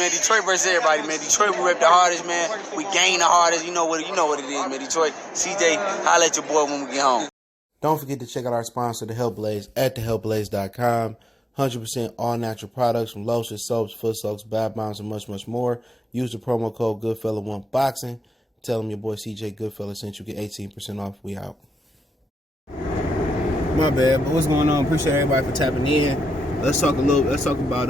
man. Detroit versus everybody, man. Detroit, we rep the hardest, man. We gain the hardest. You know what it is, man. Detroit, CJ, holla at your boy when we get home. Don't forget to check out our sponsor, The Health Blaze, at thehealthblaze.com. 100% all natural products from lotions, soaps, foot soaks, bath bombs, and much, much more. Use the promo code Goodfella1Boxing. Tell them your boy CJ Goodfella sent you. Get 18% off. We out. My bad, but what's going on? Appreciate everybody for tapping in. Let's talk about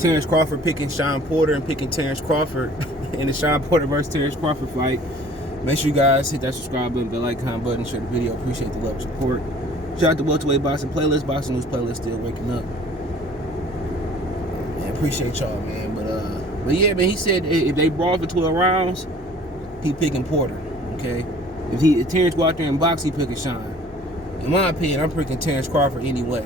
Terence Crawford picking Shawn Porter and picking Terence Crawford in the Shawn Porter versus Terence Crawford fight. Make sure you guys hit that subscribe button, the like, comment button, share the video. Appreciate the love and support. Shout out to Welterweight Boxing Playlist. Boxing News Playlist still waking up. Man, appreciate y'all, man. But yeah, man, he said if they brawl for 12 rounds, he picking Porter. Okay, if Terence go out there and box, he picking Shawn. In my opinion, I'm picking Terence Crawford anyway.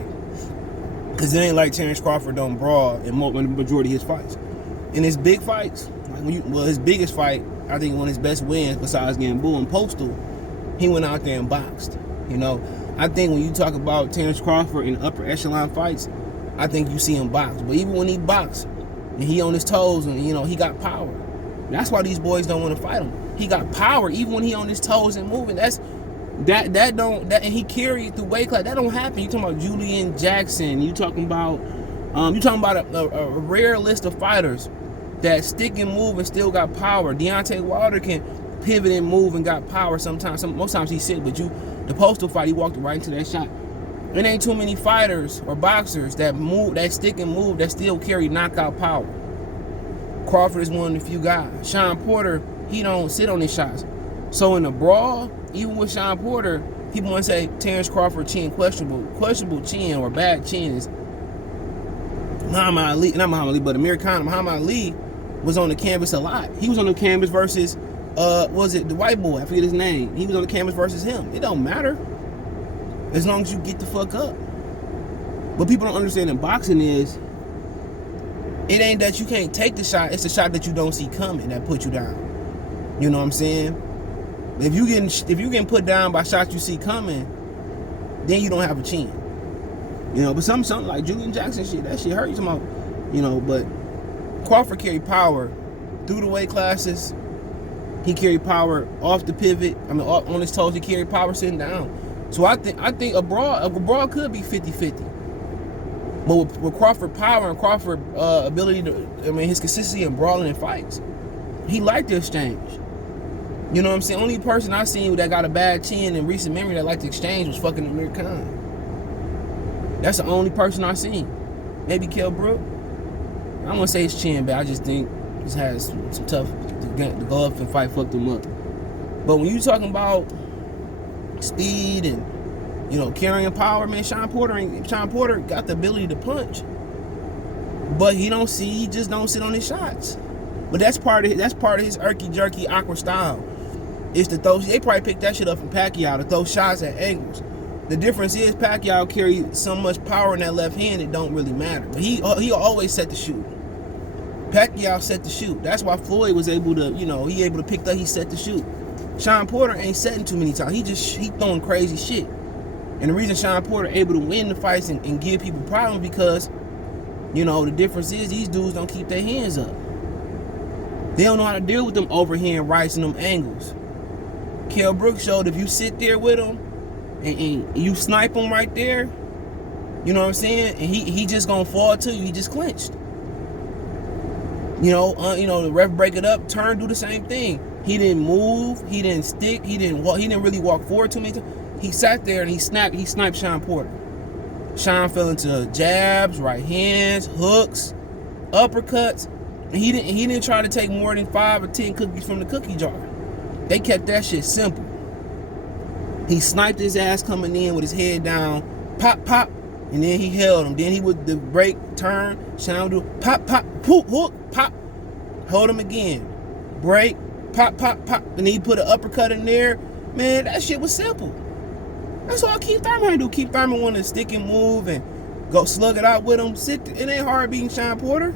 Because it ain't like Terence Crawford don't brawl in the majority of his fights. In his big fights, his biggest fight, I think one of his best wins, besides getting Bull and Postal, he went out there and boxed. You know, I think when you talk about Terence Crawford in upper echelon fights, I think you see him box. But even when he boxed, and he on his toes, and you know, he got power. That's why these boys don't want to fight him. He got power, even when he on his toes and moving. And he carried through weight class. That don't happen. You talking about Julian Jackson. You talking about a rare list of fighters that stick and move and still got power. Deontay Wilder can pivot and move and got power sometimes. Most times he's sick, but the Postal fight, he walked right into that shot. There ain't too many fighters or boxers that move, that stick and move, that still carry knockout power. Crawford is one of the few guys. Shawn Porter, he don't sit on his shots. So in the brawl, even with Shawn Porter, people want to say Terence Crawford chin questionable. Questionable chin or bad chin is Amir Khan. Muhammad Ali was on the canvas a lot. He was on the canvas versus, was it the white boy? I forget his name. He was on the canvas versus him. It don't matter as long as you get the fuck up. What people don't understand in boxing is it ain't that you can't take the shot. It's the shot that you don't see coming that put you down. You know what I'm saying? If you getting put down by shots you see coming, then you don't have a chin. You know, but something like Julian Jackson shit, that shit hurt you about, you know, but Crawford carried power through the weight classes. He carried power off the pivot. I mean, on his toes, he carried power sitting down. So I think a brawl could be 50-50. But with Crawford power and Crawford ability his consistency in brawling in fights, he liked the exchange. You know what I'm saying? Only person I seen that got a bad chin in recent memory that liked to exchange was fucking Amir Khan. That's the only person I seen. Maybe Kell Brook. I don't want to say his chin, but I just think he's had some tough to go up and fight fucked him up. But when you talking about speed and, you know, carrying power, man, Shawn Porter got the ability to punch, but he just don't sit on his shots. But that's part of his irky jerky awkward style. Is to throw. They probably picked that shit up from Pacquiao to throw shots at angles. The difference is Pacquiao carried so much power in that left hand it don't really matter. But he always set the shoot. Pacquiao set the shoot. That's why Floyd was able to, you know, he able to pick up. He set the shoot. Shawn Porter ain't setting too many times. He throwing crazy shit. And the reason Shawn Porter able to win the fights and give people problems because, you know, the difference is these dudes don't keep their hands up. They don't know how to deal with them overhand rights and them angles. Kell Brook showed if you sit there with him and you snipe him right there, you know what I'm saying? And he just gonna fall to you. He just clinched. You know, the ref break it up, turn, do the same thing. He didn't move. He didn't stick. He didn't walk. He didn't really walk forward too many times. He sat there and he sniped Shawn Porter. Shawn fell into jabs, right hands, hooks, uppercuts. And he didn't try to take more than 5 or 10 cookies from the cookie jar. They kept that shit simple. He sniped his ass coming in with his head down, pop, pop, and then he held him. Then he would the break, turn, Shawn would do pop, pop, poop, hook, pop, hold him again, break, pop, pop, pop, and he put an uppercut in there. Man, that shit was simple. That's all Keith Thurman had to do. Keith Thurman wanted to stick and move and go slug it out with him. It ain't hard beating Shawn Porter.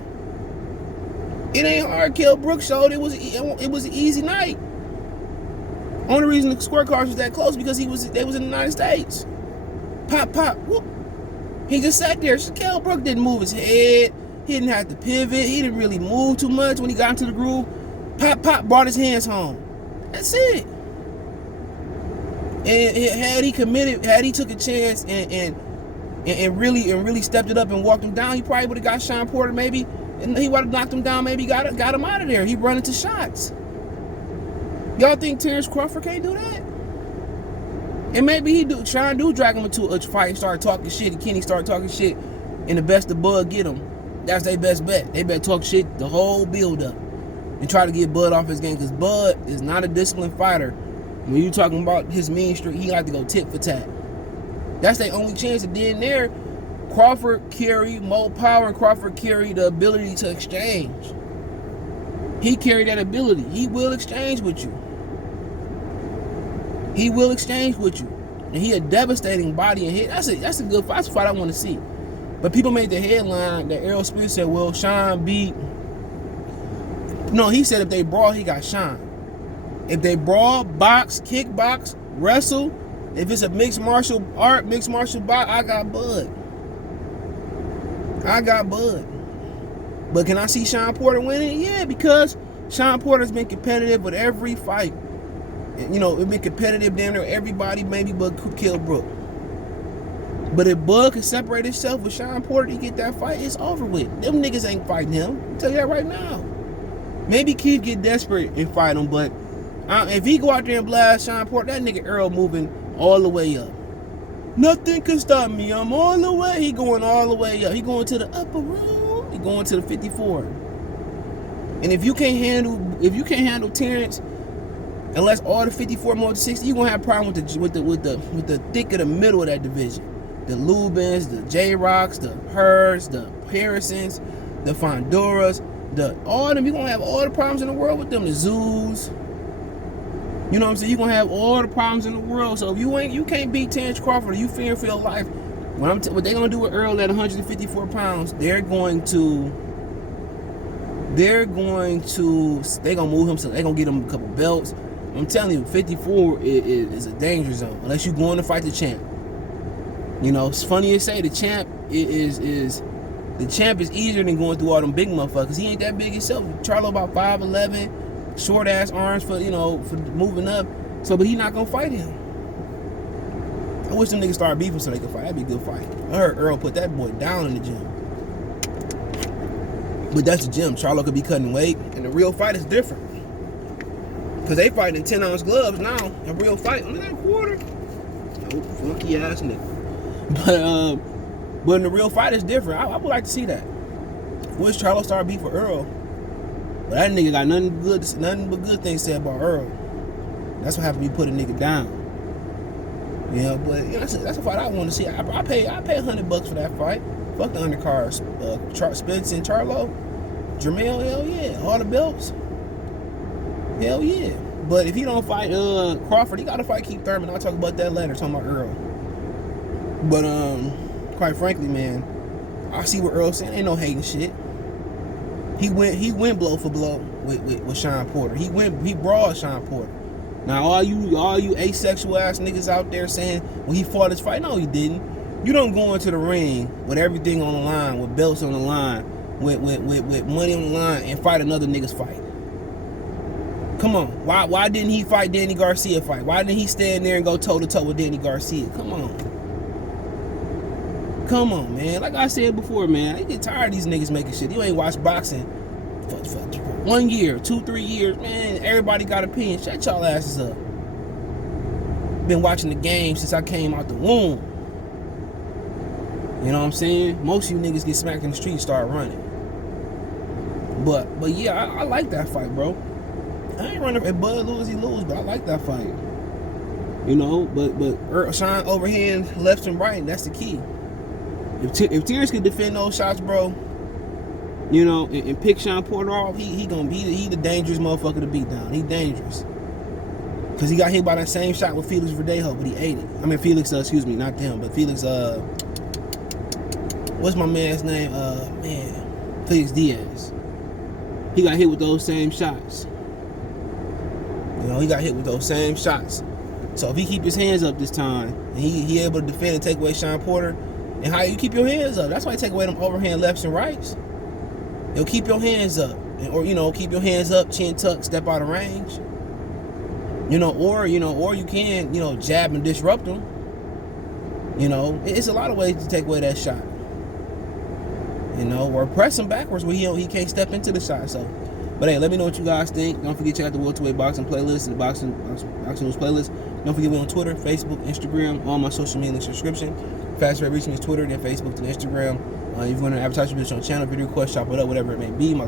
It ain't hard. Kell Brook showed it was an easy night. Only reason the scorecards was that close because they was in the United States. Pop, pop, whoop. He just sat there. Kell Brook didn't move his head, He didn't have to pivot. He didn't really move too much when he got into the groove. Pop, brought his hands home. That's it. And had he took a chance and really stepped it up and walked him down, he probably would have got Shawn Porter maybe, and he would have knocked him down, maybe got him out of there. He run into shots. Y'all think Terence Crawford can't do that? And maybe Shawn do drag him into a fight, start talking shit, and Kenny start talking shit, and the best of Bud get him. That's their best bet. They better talk shit the whole build up and try to get Bud off his game, because Bud is not a disciplined fighter. When you talking about his mean streak, he like to go tit for tat. That's their only chance. And then there, Crawford carry more power, and Crawford carry the ability to exchange. He carry that ability. He will exchange with you. He will exchange with you. And he a devastating body and hit. That's a good fight. That's a fight I want to see. But people made the headline that Errol Spence said, well, Shawn beat. No, he said if they brawl, he got Shawn. If they brawl, box, kickbox, wrestle, if it's a mixed martial art, mixed martial box, I got Bud. But can I see Shawn Porter winning? Yeah, because Shawn Porter's been competitive with every fight. You know, it's been competitive damn near everybody, maybe but Kill Brook. But if Bud can separate himself with Shawn Porter to get that fight, it's over with. Them niggas ain't fighting him. I'll tell you that right now. Maybe Keith get desperate and fight him, but if he go out there and blast Shawn Porter, that nigga Errol moving all the way up. Nothing can stop me. I'm all the way. He going all the way up. He going to the upper room. He going to the 54. And if you can't handle Terence, unless all the 54 more to 60, you gonna have a problem with the thick of the middle of that division. The Lubins, the J-Rocks, the Hurds, the Harrisons, the Fonduras, all of them. You gonna have all the problems in the world with them. The Zoos. You know what I'm saying? You gonna have all the problems in the world. So if you can't beat Terence Crawford, you fear for your life. What they gonna do with Earl at 154 pounds? They're gonna move him. So they gonna get him a couple belts. I'm telling you, 54 is a danger zone unless you going to fight the champ. You know, it's funny to say the champ is easier than going through all them big motherfuckers. He ain't that big himself. Charlo about 5'11", short ass arms for moving up. So, but he not gonna fight him. I wish them niggas started beefing so they could fight. That'd be a good fight. I heard Earl put that boy down in the gym. But that's the gym. Charlo could be cutting weight, and the real fight is different. Cause they fighting in 10-ounce gloves now. A real fight, only that quarter. Nope, funky ass nigga. But in the real fight is different. I would like to see that. Wish Charlo started beef with Earl. But that nigga got nothing but good things said about Earl. That's what happened when you put a nigga down. Yeah, but that's a fight I want to see. I pay $100 for that fight. Fuck the undercards. Spence and Charlo. Jermell, hell yeah. All the belts. Hell yeah. But if he don't fight Crawford, he gotta fight Keith Thurman. I'll talk about that later, talking about Earl. But quite frankly, man, I see what Earl's saying. Ain't no hating shit. He went blow for blow with Shawn Porter. He brawled Shawn Porter. Now all you asexual ass niggas out there saying, well, he fought his fight. No, he didn't. You don't go into the ring with everything on the line, with belts on the line, with money on the line, and fight another nigga's fight. Come on. Why didn't he fight Danny Garcia fight? Why didn't he stand there and go toe to toe with Danny Garcia? Come on, man. Like I said before, man, I get tired of these niggas making shit. You ain't watched boxing for 1 year, 2-3 years, man. Everybody got opinions. Shut y'all asses up. Been watching the game since I came out the womb. You know what I'm saying? Most of you niggas get smacked in the street, start running. But yeah, I like that fight, bro. I ain't running. If Bud lose, he lose, but I like that fight. You know, but Shawn overhand left and right, and that's the key. If Terence could defend those shots, bro, you know, and pick Shawn Porter off, he the dangerous motherfucker to beat down. He dangerous. Cause he got hit by that same shot with Felix Verdejo, but he ate it. I mean Felix, excuse me, not him, but Felix, what's my man's name? Felix Diaz. He got hit with those same shots. You know, he got hit with those same shots. So if he keep his hands up this time, and he able to defend and take away Shawn Porter, and how you keep your hands up, that's why you take away them overhand lefts and rights. Yo, keep your hands up, or keep your hands up, chin tuck, step out of range. Or you can jab and disrupt him. It's a lot of ways to take away that shot. Or press him backwards where he can't step into the shot. So, but hey, let me know what you guys think. Don't forget to check out the welterweight boxing playlist, the boxing news playlist. Don't forget me on Twitter, Facebook, Instagram, all my social media links description. Fastest way to reach me is Twitter, then Facebook, then Instagram. If you want to advertise your business on the channel, video request, chop it up, whatever it may be. My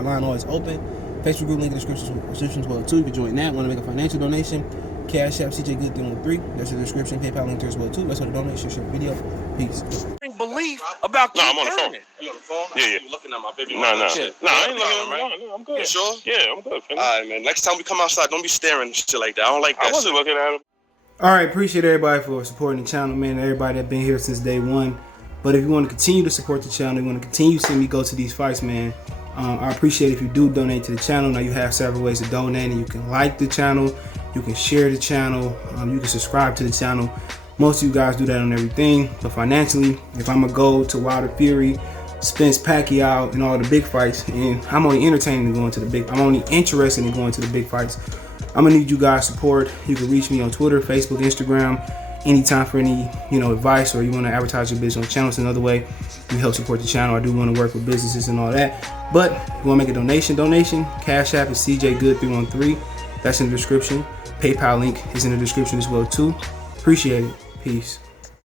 line always open. Facebook group link in the description as well too. You can join that. Want to make a financial donation? Cash App CJ Good 313. That's the description. PayPal link there as well too. That's how to donate. Share the video. Peace. Belief about no, I'm on the phone. You on the phone? Yeah. You looking at my baby? No, I ain't looking at right? No, I'm good. You sure? Yeah, I'm good. All right, man. Next time we come outside, don't be staring and shit like that. I don't like that. I wasn't looking at him. All right, appreciate everybody for supporting the channel, man. Everybody that been here since day one. But if you want to continue to support the channel, you want to continue seeing me go to these fights, man, I appreciate if you do donate to the channel. Now you have several ways to donate, and you can like the channel, you can share the channel, you can subscribe to the channel. Most of you guys do that on everything. But financially, if I'm gonna go to Wilder Fury, Spence Pacquiao, and all the big fights, and I'm only entertaining going to the big, I'm only interested in going to the big fights, I'm gonna need you guys' support. You can reach me on Twitter, Facebook, Instagram, anytime for any advice, or you want to advertise your business on the channel. It's another way you help support the channel. I do want to work with businesses and all that. But if you want to make a donation, Cash App is CJ Good 313. That's in the description. PayPal link is in the description as well too. Appreciate it. Peace.